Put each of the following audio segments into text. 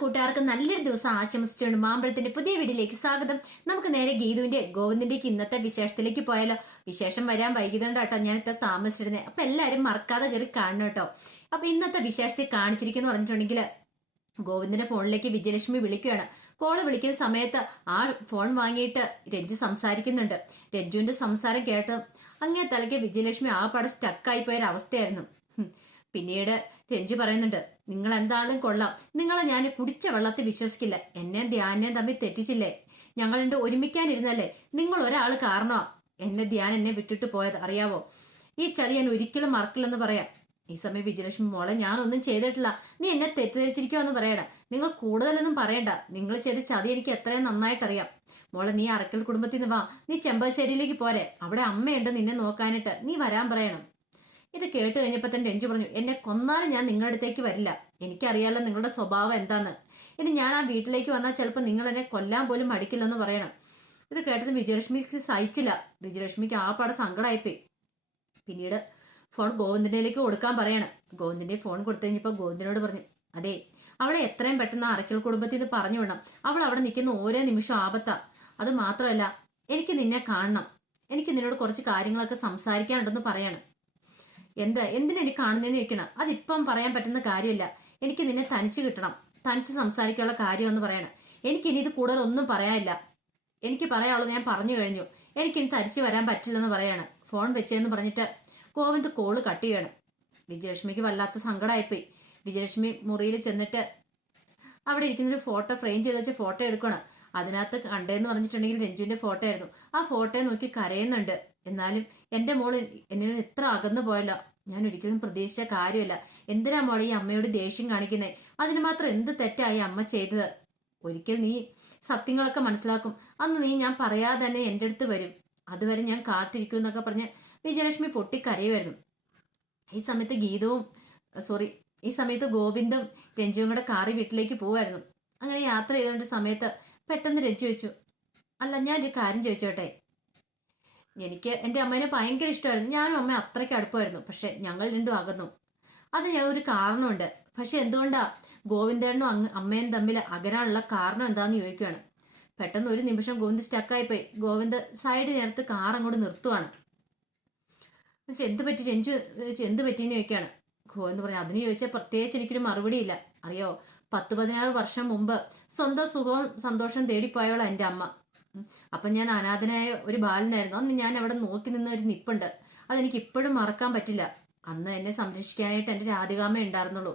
കൂട്ടുകാർക്ക് നല്ലൊരു ദിവസം ആശംസിച്ചുകൊണ്ട് മാമ്പഴത്തിന്റെ പുതിയ വീഡിയോയിലേക്ക് സ്വാഗതം. നമുക്ക് നേരെ ഗീതുവിന്റെ ഗോവിന്ദിന്റെക്ക് ഇന്നത്തെ വിശേഷത്തിലേക്ക് പോയാലോ. വിശേഷം വരാൻ വൈകിട്ടുണ്ട് കേട്ടോ, ഞാൻ ഇത്ര താമസിച്ചിരുന്നത്. അപ്പൊ എല്ലാരും മറക്കാതെ കയറി കാണണം കേട്ടോ. അപ്പൊ ഇന്നത്തെ വിശേഷത്തിൽ കാണിച്ചിരിക്കുന്നു പറഞ്ഞിട്ടുണ്ടെങ്കിൽ ഗോവിന്ദന്റെ ഫോണിലേക്ക് വിജയലക്ഷ്മി വിളിക്കുകയാണ്. കോള് വിളിക്കുന്ന സമയത്ത് ആ ഫോൺ വാങ്ങിയിട്ട് രഞ്ജു സംസാരിക്കുന്നുണ്ട്. രഞ്ജുവിന്റെ സംസാരം കേട്ട് അങ്ങേ തലയ്ക്ക് വിജയലക്ഷ്മി ആ പടം സ്റ്റക്കായി പോയൊരവസ്ഥയായിരുന്നു. പിന്നീട് രഞ്ജു പറയുന്നുണ്ട്, നിങ്ങൾ എന്തായാലും കൊള്ളാം, നിങ്ങളെ ഞാൻ കുടിച്ച വെള്ളത്തിൽ വിശ്വസിക്കില്ല. എന്നെയും ധ്യാനെയും തമ്മിൽ തെറ്റിച്ചില്ലേ, ഞങ്ങളുണ്ട് ഒരുമിക്കാനിരുന്നല്ലേ, നിങ്ങൾ ഒരാൾ കാരണമാ ധ്യാൻ എന്നെ വിട്ടിട്ട് പോയത്, അറിയാവോ? ഈ ചതി ഞാൻ ഒരിക്കലും മറക്കില്ലെന്ന് പറയാം. ഈ സമയം വിജയലക്ഷ്മി, മോളെ ഞാനൊന്നും ചെയ്തിട്ടില്ല, നീ എന്നെ തെറ്റിദ്ധരിച്ചിരിക്കുവെന്ന് പറയണം. നിങ്ങൾ കൂടുതലൊന്നും പറയണ്ട, നിങ്ങൾ ചെയ്ത ചതി എനിക്ക് എത്രയും നന്നായിട്ടറിയാം. മോളെ നീ അറക്കൽ കുടുംബത്തിൽ നിന്ന് വാ, നീ ചെമ്പശ്ശേരിയിലേക്ക് പോരെ, അവിടെ അമ്മയുണ്ട് നിന്നെ നോക്കാനിട്ട്, നീ വരാൻ പറയണം. ഇത് കേട്ട് കഴിഞ്ഞപ്പോൾ തന്നെ രഞ്ജു പറഞ്ഞു, എന്നെ കൊന്നാലും ഞാൻ നിങ്ങളുടെ അടുത്തേക്ക് വരില്ല, എനിക്കറിയാലോ നിങ്ങളുടെ സ്വഭാവം എന്താന്ന്. ഇനി ഞാൻ ആ വീട്ടിലേക്ക് വന്നാൽ ചിലപ്പോൾ നിങ്ങൾ എന്നെ കൊല്ലാൻ പോലും മടിക്കില്ലെന്ന് പറയണം. ഇത് കേട്ടത് വിജയലക്ഷ്മിക്ക് സഹിച്ചില്ല. വിജയലക്ഷ്മിക്ക് ആ പാടെ സങ്കടമായിപ്പോയി. പിന്നീട് ഫോൺ ഗോവിന്ദനിലേക്ക് കൊടുക്കാൻ പറയാണ്. ഗോവിന്ദന്റെ ഫോൺ കൊടുത്തു കഴിഞ്ഞപ്പോൾ ഗോവിന്ദനോട് പറഞ്ഞു, അതെ, അവളെ എത്രയും പെട്ടെന്ന് അറക്കൽ കുടുംബത്തിൽ നിന്ന് പറഞ്ഞു വിടണം. അവൾ അവിടെ നിൽക്കുന്ന ഓരോ നിമിഷം ആപത്താ. അത് മാത്രമല്ല, എനിക്ക് നിന്നെ കാണണം, എനിക്ക് നിന്നോട് കുറച്ച് കാര്യങ്ങളൊക്കെ സംസാരിക്കാനുണ്ടെന്ന് പറയാണ്. എന്തിനെനിക്ക് കാണുന്നതെന്ന് ചോദിക്കണം, അതിപ്പം പറയാൻ പറ്റുന്ന കാര്യമില്ല. എനിക്ക് നിന്നെ തനിച്ച് കിട്ടണം, തനിച്ച് സംസാരിക്കാനുള്ള കാര്യമെന്ന് പറയണം. എനിക്കിനി ഇത് കൂടുതൽ ഒന്നും പറയാനില്ല, എനിക്ക് പറയാനുള്ളത് ഞാൻ പറഞ്ഞു കഴിഞ്ഞു, എനിക്കിനി തരിച്ചു വരാൻ പറ്റില്ലെന്ന് പറയാണ്. ഫോൺ വെച്ചെന്ന് പറഞ്ഞിട്ട് ഗോവിന്ദ് കോള് കട്ട് ചെയ്യണം. വിജയലക്ഷ്മിക്ക് വല്ലാത്ത സങ്കടമായിപ്പോയി. വിജയലക്ഷ്മി മുറിയിൽ ചെന്നിട്ട് അവിടെ ഇരിക്കുന്നൊരു ഫോട്ടോ ഫ്രെയിം ചെയ്ത് വെച്ച ഫോട്ടോ എടുക്കണം. അതിനകത്ത് കണ്ടേന്ന് പറഞ്ഞിട്ടുണ്ടെങ്കിൽ രഞ്ജുവിന്റെ ഫോട്ടോ ആയിരുന്നു. ആ ഫോട്ടോയെ നോക്കി കരയുന്നുണ്ട്. എന്നാലും എന്റെ മോള് എന്നിൽ ഇത്ര അകന്നു പോയല്ലോ, ഞാൻ ഒരിക്കലും പ്രതീക്ഷിച്ച കാര്യമല്ല. എന്തിനാ മോളെ ഈ അമ്മയോട് ദേഷ്യം കാണിക്കുന്നേ? അതിന് മാത്രം എന്ത് തെറ്റായി അമ്മ ചെയ്തത്? ഒരിക്കൽ നീ സത്യങ്ങളൊക്കെ മനസ്സിലാക്കും, അന്ന് നീ ഞാൻ പറയാതെ തന്നെ എൻ്റെ അടുത്ത് വരും, അതുവരെ ഞാൻ കാത്തിരിക്കും എന്നൊക്കെ പറഞ്ഞ് വിജയലക്ഷ്മി പൊട്ടിക്കരയുമായിരുന്നു. ഈ സമയത്ത് ഗോവിന്ദും രഞ്ജുവും കൂടെ കാറി വീട്ടിലേക്ക് പോവായിരുന്നു. അങ്ങനെ യാത്ര ചെയ്തോണ്ട സമയത്ത് പെട്ടെന്ന് രഞ്ജു ചോദിച്ചു, അല്ല ഞാൻ ഒരു കാര്യം ചോദിച്ചോട്ടെ, എനിക്ക് എൻ്റെ അമ്മേനെ ഭയങ്കര ഇഷ്ടമായിരുന്നു, ഞാനും അമ്മ അത്രയ്ക്ക് അടുപ്പമായിരുന്നു, പക്ഷെ ഞങ്ങൾ രണ്ടും അകന്നു. അത് ഞാൻ ഒരു കാരണമുണ്ട്. പക്ഷെ എന്തുകൊണ്ടാ ഗോവിന്ദേണ്ണും അമ്മയും തമ്മിൽ അകനാനുള്ള കാരണം എന്താന്ന് ചോദിക്കുകയാണ്. പെട്ടെന്ന് ഒരു നിമിഷം ഗോവിന്ദ് സ്റ്റക്കായിപ്പോയി. ഗോവിന്ദ് സൈഡ് നേരത്ത് കാർ അങ്ങോട്ട് നിർത്തുവാണ്. എന്ത് പറ്റി രഞ്ജു, എന്ത് പറ്റിയെന്ന് ചോദിക്കുകയാണ്. ഗോവിന്ദ് പറഞ്ഞു, അതിന് ചോദിച്ചാൽ പ്രത്യേകിച്ച് എനിക്കൊരു മറുപടിയില്ല. അറിയോ, 10-16 വർഷം മുമ്പ് സ്വന്തം സുഖവും സന്തോഷം തേടിപ്പോയോളാ എൻ്റെ അമ്മ. അപ്പം ഞാൻ അനാഥനായ ഒരു ബാലനായിരുന്നു. അന്ന് ഞാൻ അവിടെ നോക്കി നിന്ന ഒരു നിപ്പുണ്ട്, അതെനിക്ക് ഇപ്പോഴും മറക്കാൻ പറ്റില്ല. അന്ന് എന്നെ സംരക്ഷിക്കാനായിട്ട് എൻ്റെ രാധികാമ്മ ഉണ്ടായിരുന്നുള്ളൂ.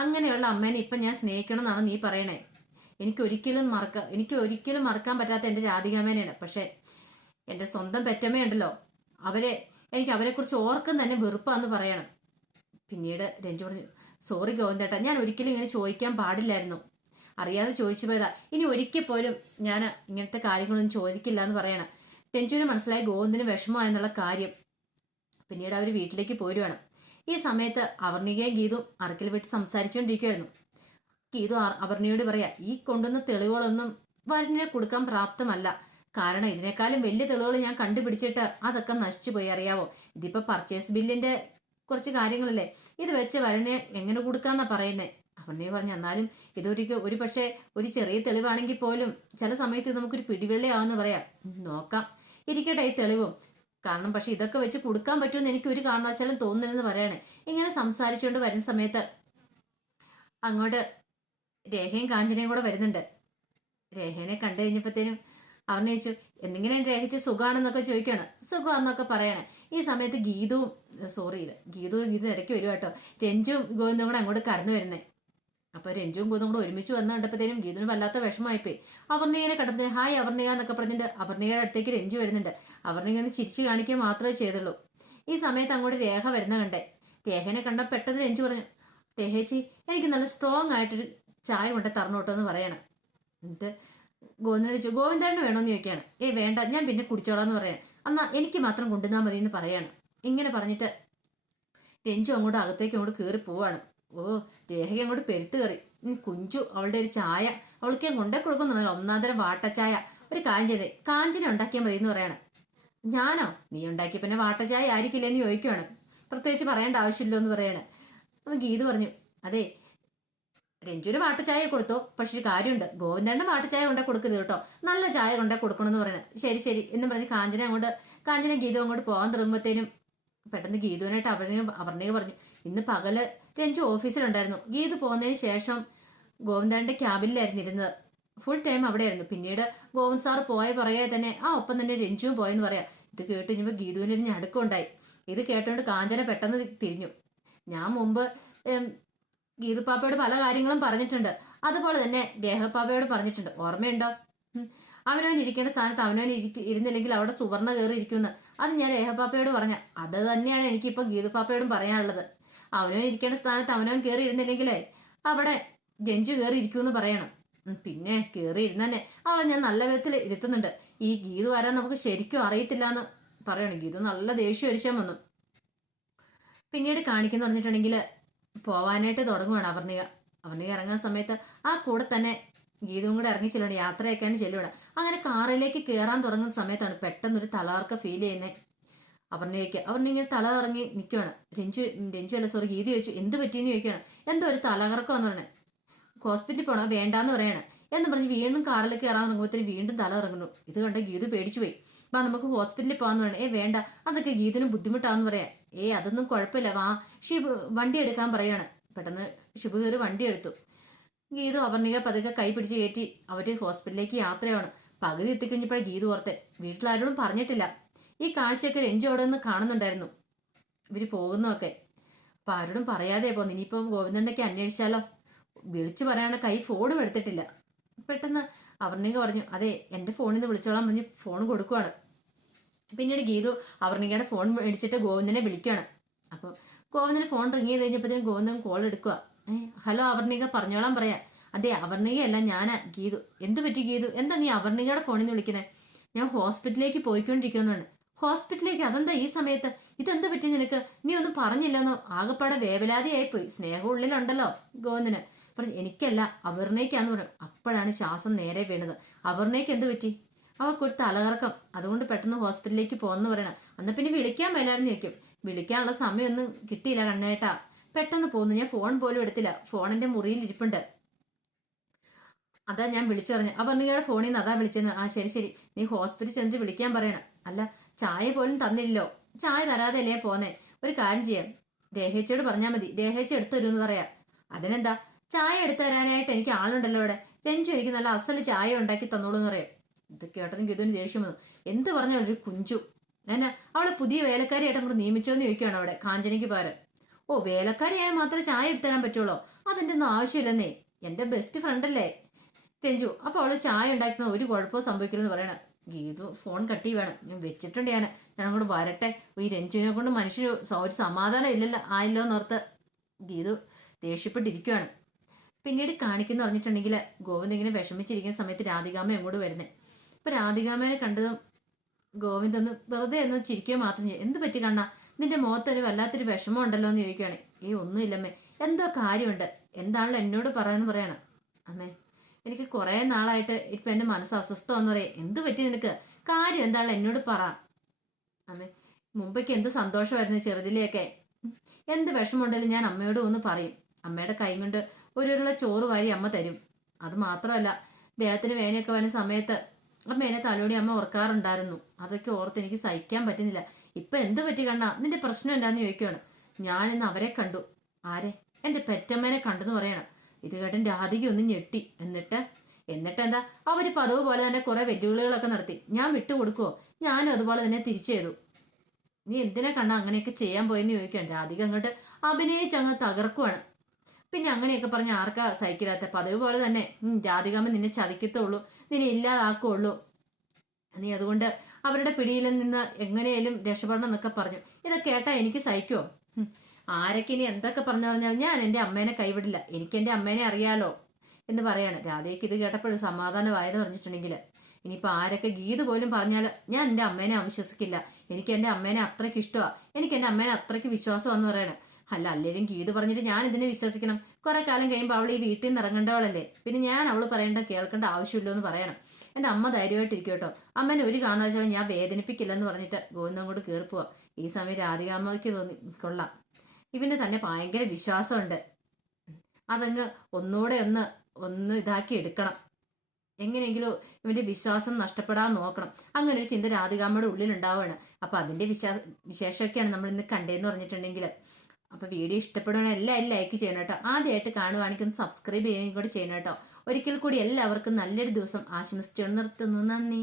അങ്ങനെയുള്ള അമ്മേനെ ഇപ്പം ഞാൻ സ്നേഹിക്കണം എന്നാണ് നീ പറയണേ? എനിക്ക് ഒരിക്കലും മറക്കാൻ പറ്റാത്ത എൻ്റെ രാധികാമ്മേനെയാണ്. പക്ഷെ എൻ്റെ സ്വന്തം പെറ്റമ്മയുണ്ടല്ലോ, എനിക്ക് അവരെക്കുറിച്ച് ഓർക്കും തന്നെ വെറുപ്പാന്ന് പറയണം. പിന്നീട് രഞ്ജു പറഞ്ഞു, സോറി ഗോവിന്ദേട്ടാ, ഞാൻ ഒരിക്കലും ഇങ്ങനെ ചോദിക്കാൻ പാടില്ലായിരുന്നു, അറിയാതെ ചോദിച്ചു പോയതാ. ഇനി ഒരിക്കൽ പോലും ഞാൻ ഇങ്ങനത്തെ കാര്യങ്ങളൊന്നും ചോദിക്കില്ല എന്ന് പറയണം. രഞ്ജുവിന് മനസ്സിലായി ഗോവിന്ദിന് വിഷമമായെന്നുള്ള കാര്യം. പിന്നീട് അവർ വീട്ടിലേക്ക് പോരുവാണ്. ഈ സമയത്ത് അവർണികയും ഗീതും അറക്കൽ വീട്ടിൽ സംസാരിച്ചുകൊണ്ടിരിക്കുവായിരുന്നു. ഗീതു അവർണിയോട് പറയാ, ഈ കൊണ്ടുവന്ന തെളിവുകളൊന്നും വരനെ കൊടുക്കാൻ പ്രാപ്തമല്ല. കാരണം ഇതിനേക്കാളും വലിയ തെളിവുകൾ ഞാൻ കണ്ടുപിടിച്ചിട്ട് അതൊക്കെ നശിച്ചു പോയി, അറിയാവോ? ഇതിപ്പോ പർച്ചേസ് ബില്ലിന്റെ കുറച്ച് കാര്യങ്ങളല്ലേ, ഇത് വെച്ച് വരനെ എങ്ങനെ കൊടുക്കാന്നാ പറയുന്നേ. അവർണി പറഞ്ഞു, എന്നാലും ഒരു പക്ഷേ ഒരു ചെറിയ തെളിവാണെങ്കിൽ പോലും ചില സമയത്ത് നമുക്കൊരു പിടിവെള്ളിയാവെന്ന് പറയാം. നോക്കാം, ഇരിക്കട്ടെ ഈ തെളിവും. കാരണം പക്ഷെ ഇതൊക്കെ വെച്ച് കൊടുക്കാൻ പറ്റുമെന്ന് എനിക്ക് ഒരു കാരണവശാലും തോന്നുന്നില്ലെന്ന് പറയണേ. ഇങ്ങനെ സംസാരിച്ചുകൊണ്ട് വരുന്ന സമയത്ത് അങ്ങോട്ട് രേഖയും കാഞ്ചനയും കൂടെ വരുന്നുണ്ട്. രേഖനെ കണ്ടു കഴിഞ്ഞപ്പോഴത്തേനും അവനെ ചോദിച്ചു, എന്തെങ്കിലും രേഖച്ച് സുഖമാണെന്നൊക്കെ ചോദിക്കുകയാണ്. സുഖമാണെന്നൊക്കെ പറയണേ. ഈ സമയത്ത് ഗീതു ഇടയ്ക്ക് വരും കേട്ടോ. രഞ്ജുവും ഗോവിന്ദും കൂടെ അങ്ങോട്ട് കടന്നു വരുന്നേ. അപ്പൊ രഞ്ജുവും ഗോവിന്ദും കൂടെ ഒരുമിച്ച് വന്ന് കണ്ടപ്പോഴത്തേനും ഗീതുവിന് വല്ലാത്ത വിഷമമായിപ്പോയി. അവർണികനെ കണ്ടപ്പോഴത്തേനും ഹായ് അവർണിക എന്നൊക്കെ പറഞ്ഞിട്ട് അവർണികയുടെ അടുത്തേക്ക് രഞ്ജു വരുന്നുണ്ട്. അവർണിക ഒന്ന് ചിരിച്ചു കാണിക്കുക മാത്രമേ ചെയ്തുള്ളൂ. ഈ സമയത്ത് അങ്ങോട്ട് രേഖ വരുന്ന കണ്ടേ. രേഖനെ കണ്ട പെട്ടെന്ന് രഞ്ജു പറഞ്ഞു, രേഖേച്ചി എനിക്ക് നല്ല സ്ട്രോങ് ആയിട്ടൊരു ചായ കൊണ്ട് തരണം കേട്ടോ എന്ന് പറയണം. എന്നിട്ട് ഗോവിന്ദനെ ചോദിച്ചു, ഗോവിന്ദേണ്ണ വേണമെന്ന് ചോദിക്കുകയാണ്. വേണ്ട, ഞാൻ പിന്നെ കുടിച്ചോളാന്ന് പറയാം, എന്നാ എനിക്ക് മാത്രം കൊണ്ടുവന്നാൽ മതി എന്ന് പറയാണ്. ഇങ്ങനെ പറഞ്ഞിട്ട് രഞ്ജു അങ്ങോട്ട് അകത്തേക്ക് അങ്ങോട്ട് കയറി പോവാണ്. രേഖയ്ക്ക് അങ്ങോട്ട് പെരുത്ത് കയറി. കുഞ്ചു അവളുടെ ഒരു ചായ അവൾക്ക് ഞാൻ കൊണ്ടേ കൊടുക്കുന്നുണ്ടല്ലോ, ഒന്നാന്തരം വാട്ടച്ചായ. ഒരു കാര്യം ചെയ്തേ, കാഞ്ചന ഉണ്ടാക്കിയാൽ മതി എന്ന് പറയണം. ഞാനോ? നീ ഉണ്ടാക്കിയ പിന്നെ വാട്ടച്ചായ ആയിരിക്കില്ല എന്ന് ചോദിക്കുവാണ്. പ്രത്യേകിച്ച് പറയേണ്ട ആവശ്യമില്ലോ എന്ന് പറയാണ്. അപ്പൊ ഗീത് പറഞ്ഞു, അതെ രഞ്ജുവിന് പാട്ട് ചായ കൊടുത്തോ, പക്ഷെ ഒരു കാര്യമുണ്ട്, ഗോവിന്ദന്റെ പാട്ട് ചായ കൊണ്ടേ കൊടുക്കരുത് കേട്ടോ, നല്ല ചായ കൊണ്ടേ കൊടുക്കണമെന്ന് പറയുന്നത്. ശരി ശരി എന്നും പറഞ്ഞ് കാഞ്ചന ഗീതു അങ്ങോട്ട് പോകാൻ തുടങ്ങുമ്പോഴത്തേനും പെട്ടെന്ന് ഗീതുവിനായിട്ട് അപർണിക പറഞ്ഞു, ഇന്ന് പകല് രഞ്ജു ഓഫീസിലുണ്ടായിരുന്നു. ഗീതു പോകുന്നതിന് ശേഷം ഗോവിന്ദന്റെ ക്യാബിനിലായിരുന്നു ഇരുന്നത്. ഫുൾ ടൈം അവിടെയായിരുന്നു. പിന്നീട് ഗോവിന്ദ് സാർ പോയ പറയാതെ തന്നെ ഒപ്പം തന്നെ രഞ്ജുവും പോയെന്ന് പറയാം. ഇത് കേട്ട് കഴിഞ്ഞപ്പോൾ ഗീതുവിന് ഒരു ഞടുക്കമുണ്ടായി. ഇത് കേട്ടോണ്ട് കാഞ്ചന പെട്ടെന്ന് തിരിഞ്ഞു. ഞാൻ മുമ്പ് ഗീതുപ്പാപ്പയോട് പല കാര്യങ്ങളും പറഞ്ഞിട്ടുണ്ട്, അതുപോലെ തന്നെ ദേഹപ്പാപ്പയോട് പറഞ്ഞിട്ടുണ്ട്, ഓർമ്മയുണ്ടോ? അവനവൻ ഇരിക്കേണ്ട സ്ഥാനത്ത് അവനവൻ ഇരുന്നില്ലെങ്കിൽ അവിടെ സുവർണ കയറി ഇരിക്കുമെന്ന്. അത് ഞാൻ രേഹപ്പാപ്പയോട് പറഞ്ഞ. അത് തന്നെയാണ് എനിക്കിപ്പോൾ ഗീതുപ്പാപ്പയോടും പറയാനുള്ളത്. അവനവൻ ഇരിക്കേണ്ട സ്ഥാനത്ത് അവനവൻ കയറി ഇരുന്നില്ലെങ്കിലേ അവിടെ ജഞ്ചു കയറി ഇരിക്കുമെന്ന് പറയണം. പിന്നെ കയറി ഇരുന്നെ അവളെ ഞാൻ നല്ല വിധത്തിൽ ഇരുത്തുന്നുണ്ട്. ഈ ഗീതു വരാൻ നമുക്ക് ശരിക്കും അറിയത്തില്ല എന്ന് പറയണം. ഗീതു നല്ല ദേഷ്യം അരിച്ചാൻ വന്നു. പിന്നീട് കാണിക്കുന്ന പറഞ്ഞിട്ടുണ്ടെങ്കിൽ പോവാനായിട്ട് തുടങ്ങുവാണ് അപർണിക ഇറങ്ങുന്ന സമയത്ത് ആ കൂടെ തന്നെ ഗീതവും കൂടെ ഇറങ്ങി ചെല്ലുണ്ട്. യാത്രയൊക്കെയാണ് ചെല്ലുവിട. അങ്ങനെ കാറിലേക്ക് കയറാൻ തുടങ്ങുന്ന സമയത്താണ് പെട്ടെന്നൊരു തലകർക്ക് ഫീൽ ചെയ്യുന്നത് അപർണികയ്ക്ക്. ഇങ്ങനെ തല ഇറങ്ങി നിൽക്കുവാണ്. രഞ്ജു അല്ല സോറി ഗീത ചോദിച്ചു, എന്ത് പറ്റിയെന്ന് ചോദിക്കുകയാണ്. എന്തോ ഒരു തലകറക്കം എന്ന് പറയണേ, ഹോസ്പിറ്റലിൽ പോകണോ വേണ്ടാന്ന് പറയണേ എന്ന് പറഞ്ഞ് വീണ്ടും കാറിലേക്ക് കയറാൻ തുടങ്ങുമ്പോഴത്തേന് വീണ്ടും തല ഇറങ്ങുന്നു. ഇത് കണ്ട് ഗീതു പേടിച്ചു പോയി. അപ്പൊ നമുക്ക് ഹോസ്പിറ്റലിൽ പോകാന്ന് പറയണേ. വേണ്ട, അതൊക്കെ ഗീതിനും ബുദ്ധിമുട്ടാന്ന് പറയാം. അതൊന്നും കുഴപ്പമില്ല, വാ ഷിബ് വണ്ടി എടുക്കാൻ പറയാണ്. പെട്ടെന്ന് ഷിബ് കയറി വണ്ടി എടുത്തു. ഗീതു അപർണിക പതുക്കെ കൈ പിടിച്ച് കയറ്റി അവര് ഹോസ്പിറ്റലിലേക്ക് യാത്രയാണ്. പകുതി എത്തിക്കഴിഞ്ഞപ്പോഴേ ഗീതു ഓർത്തെ വീട്ടിലാരോടും പറഞ്ഞിട്ടില്ല. ഈ കാഴ്ചയൊക്കെ രഞ്ജു അവിടെ നിന്ന് കാണുന്നുണ്ടായിരുന്നു, ഇവര് പോകുന്നതൊക്കെ. അപ്പൊ ആരോടും പറയാതെ പോന്നു. ഇനിയിപ്പം ഗോവിന്ദനൊക്കെ അന്വേഷിച്ചാലോ? വിളിച്ചു പറയാനുള്ള കൈ ഫോണും എടുത്തിട്ടില്ല. പെട്ടെന്ന് അപർണിക പറഞ്ഞു, അതെ എന്റെ ഫോണിൽ നിന്ന് വിളിച്ചോളാൻ പറഞ്ഞ് ഫോൺ കൊടുക്കുവാണ്. പിന്നീട് ഗീതു അപർണികയുടെ ഫോൺ മേടിച്ചിട്ട് ഗോവിന്ദനെ വിളിക്കുകയാണ്. അപ്പം ഗോവിന്ദന് ഫോൺ റിങ് ചെയ്ത് കഴിഞ്ഞപ്പോഴത്തേക്കും ഗോവിന്ദൻ കോൾ എടുക്കുക. ഹലോ അപർണിക, പറഞ്ഞോളാൻ പറയാ. അതെ അപർണികയല്ല, ഞാനാ ഗീതു. എന്ത് പറ്റി ഗീതു? എന്താ നീ അപർണികയുടെ ഫോണിൽ നിന്ന് വിളിക്കുന്നത്? ഞാൻ ഹോസ്പിറ്റലിലേക്ക് പോയിക്കൊണ്ടിരിക്കുന്നതാണ്. ഹോസ്പിറ്റലിലേക്ക്? അതെന്താ ഈ സമയത്ത്? ഇതെന്ത് പറ്റി നിനക്ക്? നീ ഒന്നും പറഞ്ഞില്ലെന്നോ? ആകെപ്പാടെ വേവലാതിയായിപ്പോയി. സ്നേഹം ഉള്ളിലുണ്ടല്ലോ ഗോവിന്ദന്. പറഞ്ഞു, എനിക്കല്ല അപർണയ്ക്കാന്ന് പറഞ്ഞു. അപ്പോഴാണ് ശ്വാസം നേരെ വീണത്. അപർണയ്ക്ക് എന്ത് പറ്റി? അവൾക്കൊരു തലകറക്കം, അതുകൊണ്ട് പെട്ടെന്ന് ഹോസ്പിറ്റലിലേക്ക് പോകുന്നു പറയണം. അന്ന് പിന്നെ വിളിക്കാൻ മേലായിരുന്നു ചോദിക്കും. വിളിക്കാനുള്ള സമയമൊന്നും കിട്ടിയില്ല കണ്ണേട്ടാ, പെട്ടെന്ന് പോന്നു. ഞാൻ ഫോൺ പോലും എടുത്തില്ല, ഫോൺ എന്റെ മുറിയിൽ ഇരിപ്പുണ്ട്, അതാ ഞാൻ വിളിച്ചു പറഞ്ഞു. അപ്പൊ നിങ്ങളുടെ ഫോണിൽ നിന്ന് അതാ വിളിച്ചെന്ന്. ആ ശരി ശരി, നീ ഹോസ്പിറ്റലിൽ ചെന്നിട്ട് വിളിക്കാൻ പറയണം. അല്ല ചായ പോലും തന്നില്ലല്ലോ. ചായ തരാതെ അല്ലേ പോന്നേ? ഒരു കാര്യം ചെയ്യാം, ദേഹേച്ചയോട് പറഞ്ഞാൽ മതി, ദേഹേച്ച എടുത്തു തരുമെന്ന് പറയാം. അതിനെന്താ, ചായ എടുത്തു തരാനായിട്ട് എനിക്ക് ആളുണ്ടല്ലോ ഇവിടെ. രഞ്ജു എനിക്ക് നല്ല അസല് ചായ ഉണ്ടാക്കി തന്നോളൂ എന്ന് പറയാം. ഇത് കേട്ടതും ഗീതുവിന് ദേഷ്യം വന്നു. എന്ത് പറഞ്ഞാൽ ഒരു കുഞ്ചു എന്നാ അവളെ പുതിയ വേലക്കാരിയായിട്ട് നമ്മൾ നിയമിച്ചോന്ന് ചോദിക്കുകയാണ് അവിടെ കാഞ്ചനയ്ക്ക് പകരം. ഓ, വേലക്കാരിയായ മാത്രമേ ചായ എടുത്തു തരാൻ പറ്റുള്ളൂ? അതിൻ്റെ ഒന്നും ആവശ്യമില്ലെന്നേ, എന്റെ ബെസ്റ്റ് ഫ്രണ്ട് അല്ലേ രഞ്ജു. അപ്പൊ അവള് ചായ ഉണ്ടാക്കുന്ന ഒരു കുഴപ്പവും സംഭവിക്കില്ലെന്ന് പറയണം. ഗീതു ഫോൺ കട്ടി വേണം, ഞാൻ വെച്ചിട്ടുണ്ട്, ഞാൻ അങ്ങോട്ട് വരട്ടെ. ഈ രഞ്ജുവിനെ കൊണ്ട് മനുഷ്യന് ഒരു സമാധാനം ഇല്ലല്ലോ ആയല്ലോ എന്നോർത്ത് ഗീതു ദേഷ്യപ്പെട്ടിരിക്കുകയാണ്. പിന്നീട് കാണിക്കുന്ന പറഞ്ഞിട്ടുണ്ടെങ്കിൽ ഗോവിന്ദ് ഇങ്ങനെ വിഷമിച്ചിരിക്കുന്ന സമയത്ത് രാധികാമ്മ എങ്ങോട്ട് വരുന്നത്. ഇപ്പൊ രാധികാമ്മേനെ കണ്ടതും ഗോവിന്ദ് ഒന്ന് വെറുതെ ഒന്ന് ചിരിക്കുക മാത്രം ചെയ്യും. എന്ത് പറ്റി കണ്ണാ, നിന്റെ മുഖത്തൊരു വല്ലാത്തൊരു വിഷമം ഉണ്ടല്ലോ എന്ന് ചോദിക്കുകയാണ്. ഒന്നുമില്ലമ്മേ, എന്തോ കാര്യമുണ്ട്, എന്താണല്ലോ എന്നോട് പറയാന്ന് പറയണം. അമ്മേ, എനിക്ക് കുറെ നാളായിട്ട് ഇപ്പൊ എന്റെ മനസ്സ് അസ്വസ്ഥമെന്ന് പറയാം. എന്ത് പറ്റി നിനക്ക്? കാര്യം എന്താണല്ലോ എന്നോട് പറ. അമ്മേ, മുമ്പൊക്കെ എന്ത് സന്തോഷമായിരുന്നു ചെറുതിലെയൊക്കെ. എന്ത് വിഷമമുണ്ടെങ്കിലും ഞാൻ അമ്മയോട് ഒന്ന് പറയും. അമ്മയുടെ കൈ കൊണ്ട് ഒരു ചോറ് വാരി അമ്മ തരും. അത് മാത്രമല്ല, ദേഹത്തിന് വേനയൊക്കെ വരുന്ന സമയത്ത് അമ്മേനെ തലോടി അമ്മ ഓർക്കാറുണ്ടായിരുന്നു. അതൊക്കെ ഓർത്ത് എനിക്ക് സഹിക്കാൻ പറ്റുന്നില്ല. ഇപ്പൊ എന്ത് പറ്റി കണ്ണാ, നിന്റെ പ്രശ്നം എന്താന്ന് ചോദിക്കുകയാണ്. ഞാൻ ഇന്ന് അവരെ കണ്ടു. ആരെ? എന്റെ പെറ്റമ്മേനെ കണ്ടെന്ന് പറയണം. ഇത് കേട്ടൻ രാധിക ഒന്നും ഞെട്ടി. എന്നിട്ട് എന്താ, അവര് പതിവ് പോലെ തന്നെ കുറെ വെല്ലുവിളികളൊക്കെ നടത്തി. ഞാൻ വിട്ടുകൊടുക്കുവോ? ഞാനും അതുപോലെ തന്നെ തിരിച്ചു ചെയ്തു. നീ എന്തിനാ കണ്ണാ അങ്ങനെയൊക്കെ ചെയ്യാൻ പോയെന്ന് ചോദിക്കുകയാണ്. രാധിക അങ്ങോട്ട് അഭിനയിച്ചങ്ങ് തകർക്കുവാണ്. പിന്നെ അങ്ങനെയൊക്കെ പറഞ്ഞ് ആർക്കാ സഹിക്കില്ലാത്ത? പതിവ് പോലെ തന്നെ രാധികാമ്മ നിന്നെ ചതിക്കത്തുള്ളൂ, നിന്നെ ഇല്ലാതാക്കുള്ളൂ. നീ അതുകൊണ്ട് അവരുടെ പിടിയിൽ നിന്ന് എങ്ങനെയാലും രക്ഷപ്പെടണം എന്നൊക്കെ പറഞ്ഞു. ഇതൊക്കെ കേട്ടാ എനിക്ക് സഹിക്കുവോ? ആരൊക്കെ ഇനി എന്തൊക്കെ പറഞ്ഞു പറഞ്ഞാൽ ഞാൻ എൻ്റെ അമ്മേനെ കൈവിടില്ല, എനിക്ക് എൻ്റെ അമ്മേനെ അറിയാലോ എന്ന് പറയാണ്. രാധയ്ക്ക് ഇത് കേട്ടപ്പോഴും സമാധാനമായെന്ന് പറഞ്ഞിട്ടുണ്ടെങ്കിൽ ഇനിയിപ്പോൾ ആരൊക്കെ ഗീത് പോലും പറഞ്ഞാൽ ഞാൻ എൻ്റെ അമ്മേനെ അവിശ്വസിക്കില്ല. എനിക്ക് എൻ്റെ അമ്മേനെ അത്രയ്ക്ക് ഇഷ്ടമാണ്, എനിക്ക് എൻ്റെ അമ്മേനെ അത്രയ്ക്ക് വിശ്വാസമാണെന്ന് പറയണം. അല്ലേലും ഗീത് പറഞ്ഞിട്ട് ഞാൻ ഇതിനെ വിശ്വസിക്കണം? കുറെ കാലം കഴിയുമ്പോൾ അവൾ ഈ വീട്ടിൽ നിന്ന് ഇറങ്ങേണ്ടവളല്ലേ, പിന്നെ ഞാൻ അവൾ പറയേണ്ട കേൾക്കേണ്ട ആവശ്യമില്ലോ എന്ന് പറയണം. എൻ്റെ അമ്മ ധൈര്യമായിട്ടിരിക്കും കേട്ടോ, അമ്മേനെ ഒരു കാരണവശാലും ഞാൻ വേദനിപ്പിക്കില്ലെന്ന് പറഞ്ഞിട്ട് ഗോവിന്ദൻ അങ്ങോട്ട് കയറി പോവാ. ഈ സമയം രാധികാമ്മയ്ക്ക് തോന്നി, കൊള്ളാം, ഇവന് തന്നെ ഭയങ്കര വിശ്വാസമുണ്ട്. അതങ്ങ് ഒന്നുകൂടെ ഒന്ന് ഇതാക്കി എടുക്കണം. എങ്ങനെയെങ്കിലും ഇവന്റെ വിശ്വാസം നഷ്ടപ്പെടാൻ നോക്കണം. അങ്ങനെ ഒരു ചിന്ത രാധികാമ്മയുടെ ഉള്ളിലുണ്ടാവുകയാണ്. അപ്പൊ അതിന്റെ വിശേഷമൊക്കെയാണ് നമ്മൾ ഇന്ന് കണ്ടേന്ന് പറഞ്ഞിട്ടുണ്ടെങ്കിൽ. അപ്പൊ വീഡിയോ ഇഷ്ടപ്പെടുകയാണെങ്കിൽ എല്ലാവരും ലൈക്ക് ചെയ്യണം കേട്ടോ. ആദ്യമായിട്ട് കാണുവാണെങ്കിൽ ഒന്ന് സബ്സ്ക്രൈബ് ചെയ്യുകയും കൂടി ചെയ്യണം കേട്ടോ. ഒരിക്കൽ കൂടി എല്ലാവർക്കും നല്ലൊരു ദിവസം ആശംസിച്ചു നിർത്തുന്നു. നന്ദി.